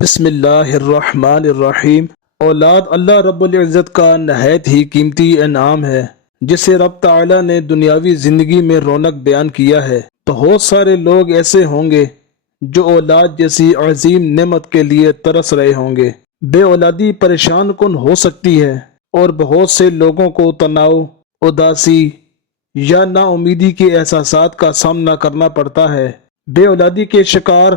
بسم اللہ الرحمن الرحیم۔ اولاد اللہ رب العزت کا نہایت ہی قیمتی انعام ہے جسے رب تعالی نے دنیاوی زندگی میں رونق بیان کیا ہے۔ بہت سارے لوگ ایسے ہوں گے جو اولاد جیسی عظیم نعمت کے لیے ترس رہے ہوں گے۔ بے اولادی پریشان کن ہو سکتی ہے اور بہت سے لوگوں کو تناؤ، اداسی یا نا امیدی کے احساسات کا سامنا کرنا پڑتا ہے۔ بے اولادی کے شکار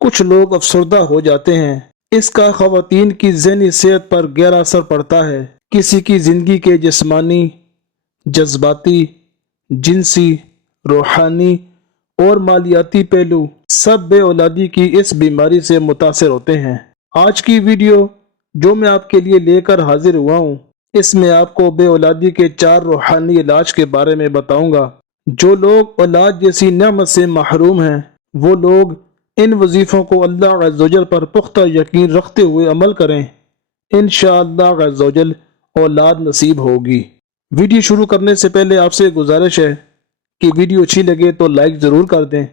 کچھ لوگ افسردہ ہو جاتے ہیں۔ اس کا خواتین کی ذہنی صحت پر گہرا اثر پڑتا ہے۔ کسی کی زندگی کے جسمانی، جذباتی، جنسی، روحانی اور مالیاتی پہلو سب بے اولادی کی اس بیماری سے متاثر ہوتے ہیں۔ آج کی ویڈیو جو میں آپ کے لیے لے کر حاضر ہوا ہوں، اس میں آپ کو بے اولادی کے 4 روحانی علاج کے بارے میں بتاؤں گا۔ جو لوگ اولاد جیسی نعمت سے محروم ہیں، وہ لوگ ان وظیفوں کو اللہ عز و جل پر پختہ یقین رکھتے ہوئے عمل کریں، انشاءاللہ عز و جل اولاد نصیب ہوگی۔ ویڈیو شروع کرنے سے پہلے آپ سے گزارش ہے کہ ویڈیو اچھی لگے تو لائک ضرور کر دیں،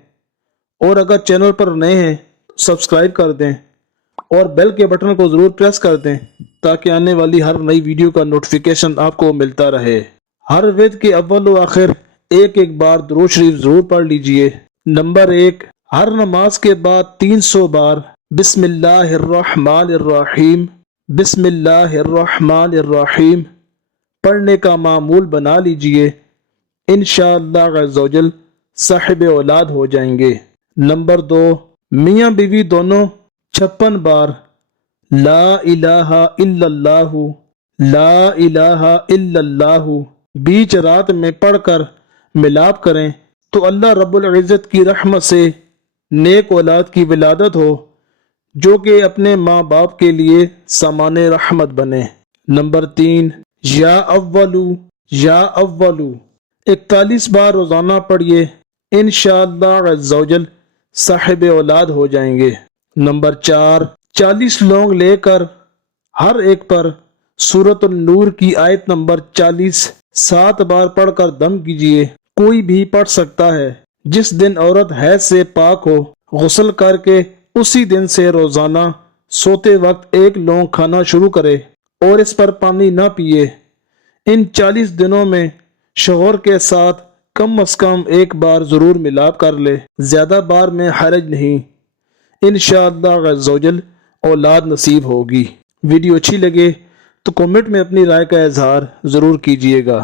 اور اگر چینل پر نئے ہیں سبسکرائب کر دیں اور بیل کے بٹن کو ضرور پریس کر دیں تاکہ آنے والی ہر نئی ویڈیو کا نوٹیفیکیشن آپ کو ملتا رہے۔ ہر وید کے اول و آخر ایک بار درود شریف ضرور پڑھ لیجئے۔ نمبر 1، ہر نماز کے بعد 300 بار بسم اللہ الرحمن الرحیم بسم اللہ الرحمن الرحیم پڑھنے کا معمول بنا لیجئے، انشاءاللہ عز و جل صاحب اولاد ہو جائیں گے۔ نمبر 2، میاں بیوی دونوں 56 بار لا الہ الا اللہ لا الہ الا اللہ بیچ رات میں پڑھ کر ملاپ کریں تو اللہ رب العزت کی رحمت سے نیک اولاد کی ولادت ہو جو کہ اپنے ماں باپ کے لیے سامان رحمت بنے۔ نمبر 3، یا اولو یا اولو 41 بار روزانہ پڑھیے، انشاءاللہ عز و جل صاحب اولاد ہو جائیں گے۔ نمبر 4، 40 لونگ لے کر ہر ایک پر سورۃ النور کی آیت نمبر 40 7 بار پڑھ کر دم کیجئے۔ کوئی بھی پڑھ سکتا ہے۔ جس دن عورت حیض سے پاک ہو، غسل کر کے اسی دن سے روزانہ سوتے وقت 1 لونگ کھانا شروع کرے اور اس پر پانی نہ پیے۔ ان 40 دنوں میں شوہر کے ساتھ کم از کم 1 بار ضرور ملاپ کر لے، زیادہ بار میں حرج نہیں، انشاءاللہ عز و جل اولاد نصیب ہوگی۔ ویڈیو اچھی لگے تو کمنٹ میں اپنی رائے کا اظہار ضرور کیجیے گا۔